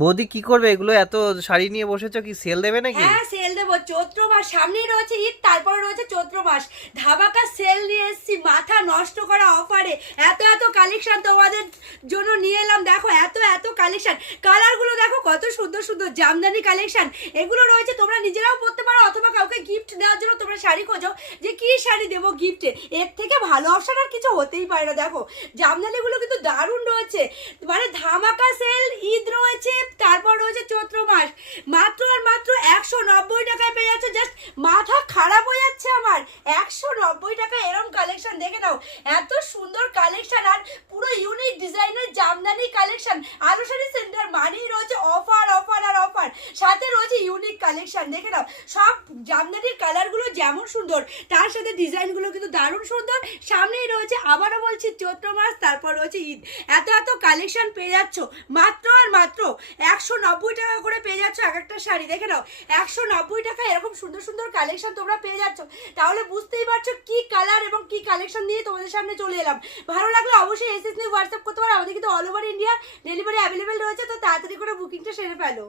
বৌদি কি করবে এগুলো? এত শাড়ি নিয়ে বসেছো, কি সেল দেবে নাকি? হ্যাঁ, সেল দেবো। চৈত্র মাস সামনেই রয়েছে, ঈদ তারপরে রয়েছে চৈত্র মাস। ধামাকা সেল নিয়ে এসেছি, মাথা নষ্ট করা অফারে। এত এত কালেকশন তোমাদের জন্য নিয়ে এলাম। দেখো এত এত কালেকশন, কালারগুলো দেখো কত সুন্দর সুন্দর জামদানি কালেকশন। এগুলো রয়েছে, তোমরা নিজেরাও পরতে পারো অথবা কাউকে গিফট দেওয়ার জন্য তোমরা শাড়ি খোঁজো যে কি শাড়ি দেবো গিফটে। এর থেকে ভালো অপশন আর কিছু হতেই পারে না। দেখো জামদানিগুলো কিন্তু দারুণ রয়েছে, মানে ধামাকা সেল। ঈদ রয়েছে, তারপর রয়েছে চৈত্র মাস। মাত্র আর মাত্র 190 টাকায় পেয়ে যাচ্ছে। জাস্ট মাথা খারাপ হয়ে যাচ্ছে আমার। 190 টাকা এরকম কালেকশন দেখে নাও। এত সুন্দর কালেকশন আর পুরো ইউনিক ডিজাইনের জামদানি কালেকশন। আলো শাড়ি সেন্টার মানেই রয়েছে অফার অফার আর অফার, সাথে রয়েছে ইউনিক কালেকশন। দেখে নাও সব জামদানির কালারগুলো যেমন সুন্দর, তার সাথে ডিজাইনগুলো কিন্তু দারুণ সুন্দর। সামনেই রয়েছে, আবারও বলছি, চৈত্র মাস, তারপর রয়েছে ঈদ। এত এত কালেকশন পেয়ে যাচ্ছ মাত্র আর মাত্র 190 টাকা করে পেয়ে যাচ্ছ এক একটা শাড়ি। দেখে নাও 190 টাকা এরকম সুন্দর সুন্দর কালেকশন তোমরা পেয়ে যাচ্ছ। তাহলে বুঝতেই পারছো কি কালার এবং কি কালেকশন নিয়ে তোমাদের সামনে চলে এলাম। ভালো লাগলে অবশ্যই এসএস নিয়ে হোয়াটসঅ্যাপ করতে পারো। আমাদের কিন্তু all over India delivery available রয়েছে, তো তাড়াতাড়ি করে বুকিংটা সেরে ফেলো।